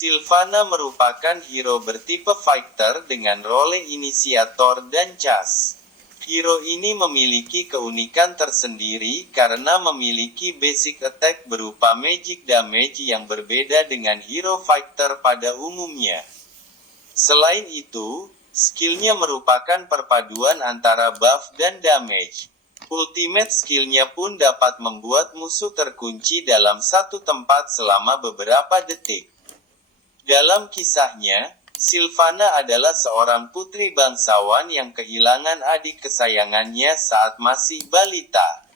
Sylvana merupakan hero bertipe fighter dengan role inisiator dan cas. Hero ini memiliki keunikan tersendiri karena memiliki basic attack berupa magic damage yang berbeda dengan hero fighter pada umumnya. Selain itu, skillnya merupakan perpaduan antara buff dan damage. Ultimate skillnya pun dapat membuat musuh terkunci dalam satu tempat selama beberapa detik. Dalam kisahnya, Sylvana adalah seorang putri bangsawan yang kehilangan adik kesayangannya saat masih balita.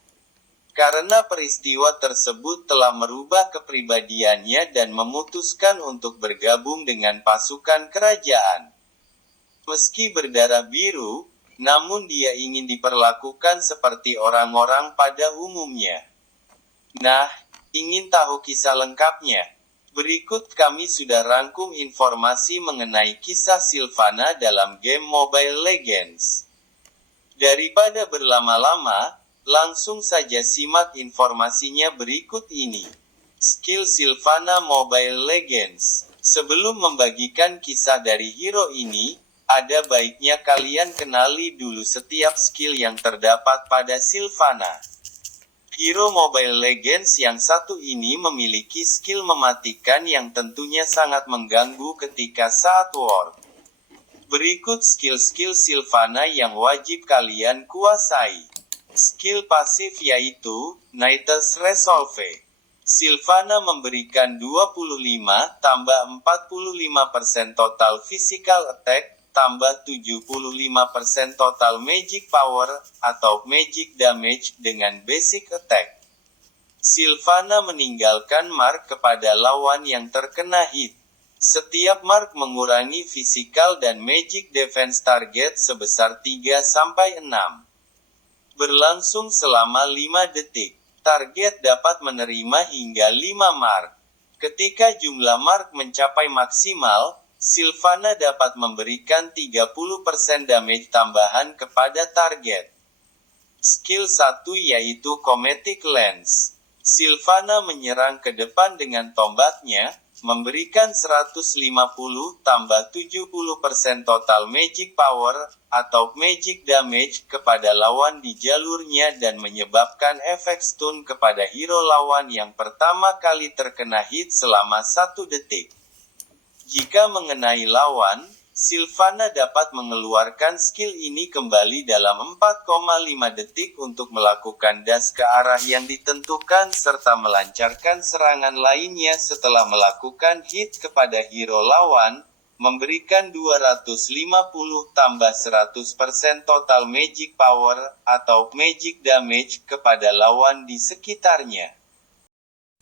Karena peristiwa tersebut telah merubah kepribadiannya dan memutuskan untuk bergabung dengan pasukan kerajaan. Meski berdarah biru, namun dia ingin diperlakukan seperti orang-orang pada umumnya. Nah, ingin tahu kisah lengkapnya? Berikut kami sudah rangkum informasi mengenai kisah Sylvana dalam game Mobile Legends. Daripada berlama-lama, langsung saja simak informasinya berikut ini. Skill Sylvana Mobile Legends. Sebelum membagikan kisah dari hero ini, ada baiknya kalian kenali dulu setiap skill yang terdapat pada Sylvana. Hero Mobile Legends yang satu ini memiliki skill mematikan yang tentunya sangat mengganggu ketika saat war. Berikut skill-skill Sylvana yang wajib kalian kuasai. Skill pasif yaitu Night's Resolve. Sylvana memberikan 25 tambah 45% total physical attack tambah 75% total magic power, atau magic damage dengan basic attack. Sylvana meninggalkan mark kepada lawan yang terkena hit. Setiap mark mengurangi physical dan magic defense target sebesar 3-6. Berlangsung selama 5 detik. Target dapat menerima hingga 5 mark. Ketika jumlah mark mencapai maksimal, Sylvana dapat memberikan 30% damage tambahan kepada target. Skill 1 yaitu Chromatic Lens. Sylvana menyerang ke depan dengan tombaknya, memberikan 150 tambah 70% total magic power, atau magic damage kepada lawan di jalurnya dan menyebabkan efek stun kepada hero lawan yang pertama kali terkena hit selama 1 detik. Jika mengenai lawan, Sylvana dapat mengeluarkan skill ini kembali dalam 4,5 detik untuk melakukan dash ke arah yang ditentukan serta melancarkan serangan lainnya setelah melakukan hit kepada hero lawan, memberikan 250 tambah 100% total magic power, atau magic damage kepada lawan di sekitarnya.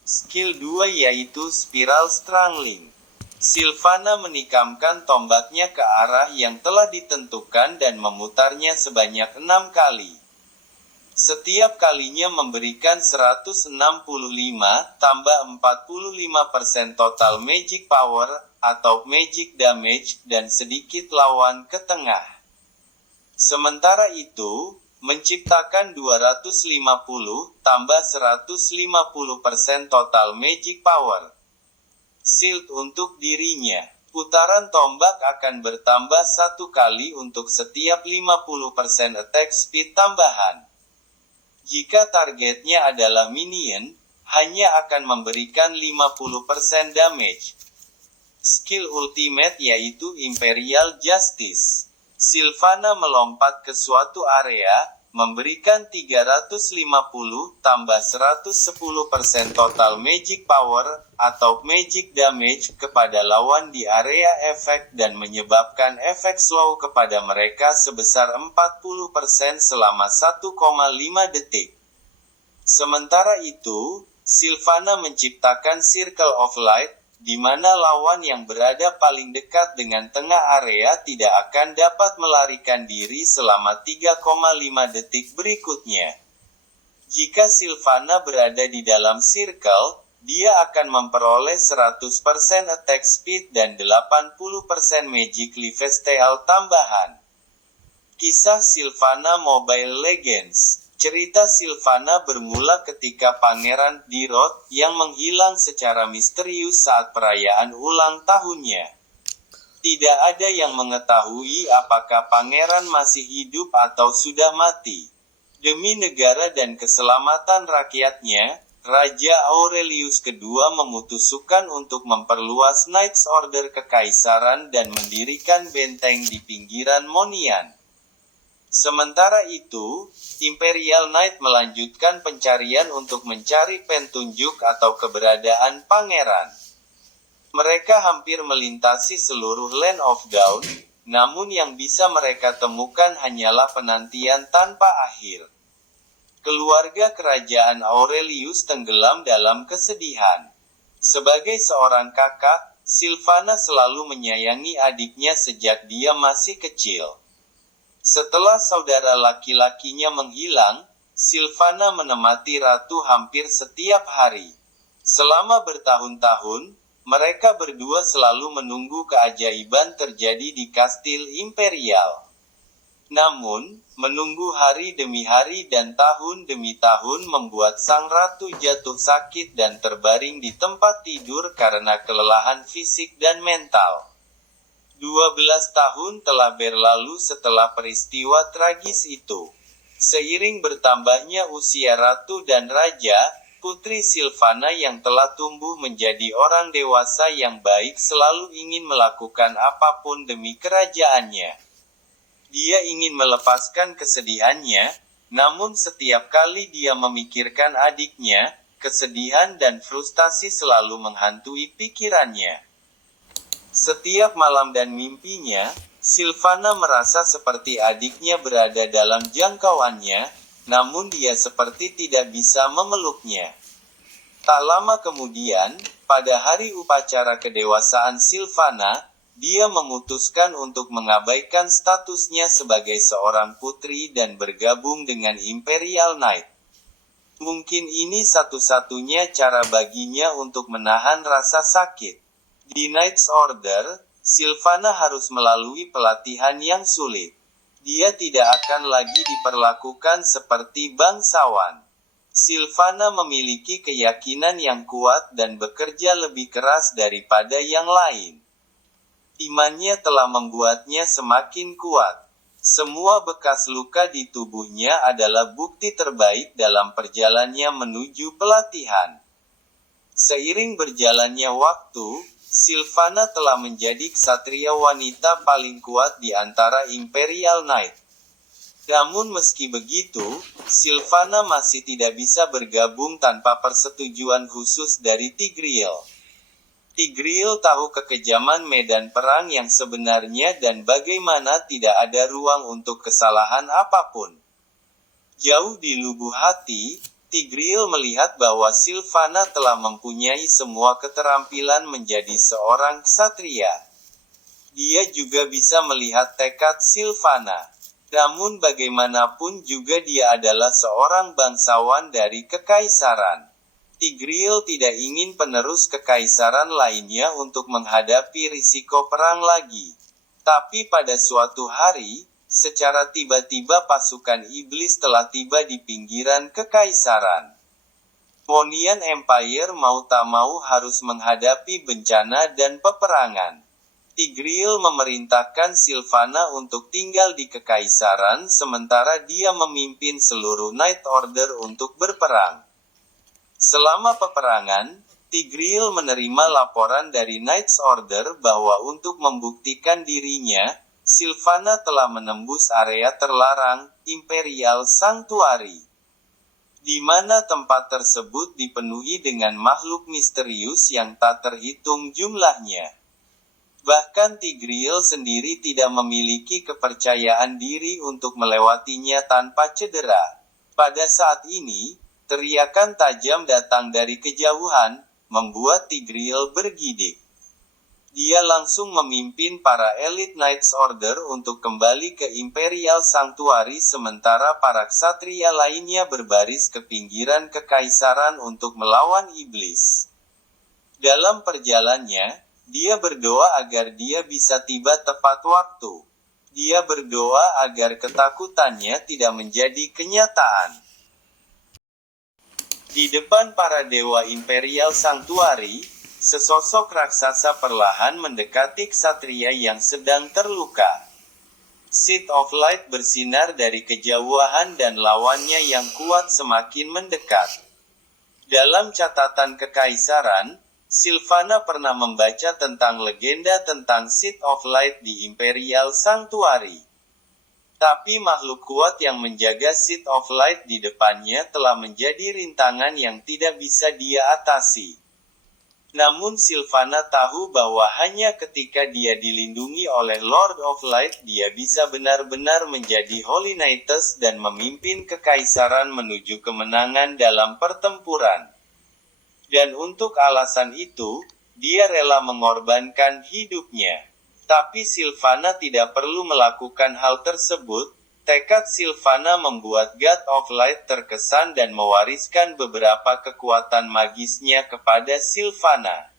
Skill 2 yaitu Spiral Strangling. Sylvana menikamkan tombaknya ke arah yang telah ditentukan dan memutarnya sebanyak 6 kali. Setiap kalinya memberikan 165 tambah 45% total magic power, atau magic damage dan sedikit lawan ke tengah. Sementara itu, menciptakan 250 tambah 150% total magic power. Shield untuk dirinya. Putaran tombak akan bertambah 1 kali untuk setiap 50% attack speed tambahan. Jika targetnya adalah minion, hanya akan memberikan 50% damage. Skill ultimate yaitu Imperial Justice. Sylvana melompat ke suatu area, memberikan 350 tambah 110% total magic power, atau magic damage kepada lawan di area efek dan menyebabkan efek slow kepada mereka sebesar 40% selama 1,5 detik. Sementara itu, Sylvana menciptakan Circle of Light, di mana lawan yang berada paling dekat dengan tengah area tidak akan dapat melarikan diri selama 3,5 detik berikutnya. Jika Sylvana berada di dalam circle, dia akan memperoleh 100% attack speed dan 80% magic lifesteal tambahan. Kisah Sylvana Mobile Legends. Cerita Sylvana bermula ketika Pangeran Dirot yang menghilang secara misterius saat perayaan ulang tahunnya. Tidak ada yang mengetahui apakah pangeran masih hidup atau sudah mati. Demi negara dan keselamatan rakyatnya, Raja Aurelius II memutuskan untuk memperluas Knights Order Kekaisaran dan mendirikan benteng di pinggiran Monian. Sementara itu, Imperial Knight melanjutkan pencarian untuk mencari petunjuk atau keberadaan pangeran. Mereka hampir melintasi seluruh Land of Dawn, namun yang bisa mereka temukan hanyalah penantian tanpa akhir. Keluarga kerajaan Aurelius tenggelam dalam kesedihan. Sebagai seorang kakak, Sylvana selalu menyayangi adiknya sejak dia masih kecil. Setelah saudara laki-lakinya menghilang, Sylvana menemani ratu hampir setiap hari. Selama bertahun-tahun, mereka berdua selalu menunggu keajaiban terjadi di kastil imperial. Namun, menunggu hari demi hari dan tahun demi tahun membuat sang ratu jatuh sakit dan terbaring di tempat tidur karena kelelahan fisik dan mental. 12 tahun telah berlalu setelah peristiwa tragis itu. Seiring bertambahnya usia ratu dan raja, putri Sylvana yang telah tumbuh menjadi orang dewasa yang baik selalu ingin melakukan apapun demi kerajaannya. Dia ingin melepaskan kesedihannya, namun setiap kali dia memikirkan adiknya, kesedihan dan frustasi selalu menghantui pikirannya. Setiap malam dan mimpinya, Sylvana merasa seperti adiknya berada dalam jangkauannya, namun dia seperti tidak bisa memeluknya. Tak lama kemudian, pada hari upacara kedewasaan Sylvana, dia memutuskan untuk mengabaikan statusnya sebagai seorang putri dan bergabung dengan Imperial Knight. Mungkin ini satu-satunya cara baginya untuk menahan rasa sakit. Di Knights Order, Sylvana harus melalui pelatihan yang sulit. Dia tidak akan lagi diperlakukan seperti bangsawan. Sylvana memiliki keyakinan yang kuat dan bekerja lebih keras daripada yang lain. Imannya telah membuatnya semakin kuat. Semua bekas luka di tubuhnya adalah bukti terbaik dalam perjalanannya menuju pelatihan. Seiring berjalannya waktu, Sylvana telah menjadi ksatria wanita paling kuat di antara Imperial Knight. Namun meski begitu, Sylvana masih tidak bisa bergabung tanpa persetujuan khusus dari Tigreal. Tigreal tahu kekejaman medan perang yang sebenarnya dan bagaimana tidak ada ruang untuk kesalahan apapun. Jauh di lubuk hati, Tigreal melihat bahwa Sylvana telah mempunyai semua keterampilan menjadi seorang ksatria. Dia juga bisa melihat tekad Sylvana. Namun bagaimanapun juga dia adalah seorang bangsawan dari kekaisaran. Tigreal tidak ingin penerus kekaisaran lainnya untuk menghadapi risiko perang lagi. Tapi pada suatu hari, secara tiba-tiba pasukan iblis telah tiba di pinggiran kekaisaran. Monian Empire mau tak mau harus menghadapi bencana dan peperangan. Tigreal memerintahkan Sylvana untuk tinggal di kekaisaran sementara dia memimpin seluruh Knight Order untuk berperang. Selama peperangan, Tigreal menerima laporan dari Knights Order bahwa untuk membuktikan dirinya, Sylvana telah menembus area terlarang, Imperial Sanctuary. Di mana tempat tersebut dipenuhi dengan makhluk misterius yang tak terhitung jumlahnya. Bahkan Tigreal sendiri tidak memiliki kepercayaan diri untuk melewatinya tanpa cedera. Pada saat ini, teriakan tajam datang dari kejauhan, membuat Tigreal bergidik. Dia langsung memimpin para elit Knights Order untuk kembali ke Imperial Sanctuary sementara para ksatria lainnya berbaris ke pinggiran kekaisaran untuk melawan iblis. Dalam perjalanannya, dia berdoa agar dia bisa tiba tepat waktu. Dia berdoa agar ketakutannya tidak menjadi kenyataan. Di depan para dewa Imperial Sanctuary, sesosok raksasa perlahan mendekati ksatria yang sedang terluka. Seed of Light bersinar dari kejauhan dan lawannya yang kuat semakin mendekat. Dalam catatan kekaisaran, Sylvana pernah membaca tentang legenda tentang Seed of Light di Imperial Sanctuary. Tapi makhluk kuat yang menjaga Seed of Light di depannya telah menjadi rintangan yang tidak bisa dia atasi. Namun Sylvana tahu bahwa hanya ketika dia dilindungi oleh Lord of Light dia bisa benar-benar menjadi Holy Knights dan memimpin kekaisaran menuju kemenangan dalam pertempuran. Dan untuk alasan itu, dia rela mengorbankan hidupnya. Tapi Sylvana tidak perlu melakukan hal tersebut. Tekad Sylvana membuat God of Light terkesan dan mewariskan beberapa kekuatan magisnya kepada Sylvana.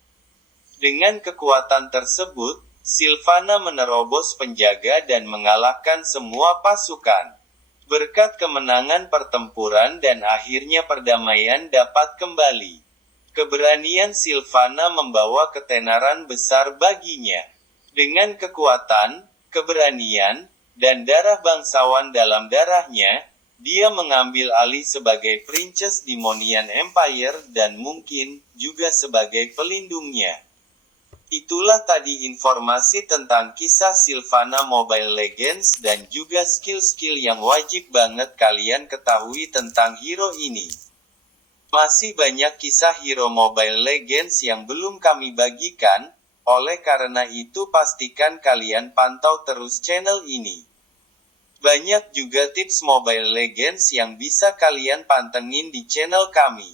Dengan kekuatan tersebut, Sylvana menerobos penjaga dan mengalahkan semua pasukan. Berkat kemenangan pertempuran dan akhirnya perdamaian dapat kembali. Keberanian Sylvana membawa ketenaran besar baginya. Dengan kekuatan, keberanian, dan darah bangsawan dalam darahnya, dia mengambil alih sebagai Princess Demonian Empire dan mungkin juga sebagai pelindungnya. Itulah tadi informasi tentang kisah Sylvana Mobile Legends dan juga skill-skill yang wajib banget kalian ketahui tentang hero ini. Masih banyak kisah hero Mobile Legends yang belum kami bagikan. Oleh karena itu pastikan kalian pantau terus channel ini. Banyak juga tips Mobile Legends yang bisa kalian pantengin di channel kami.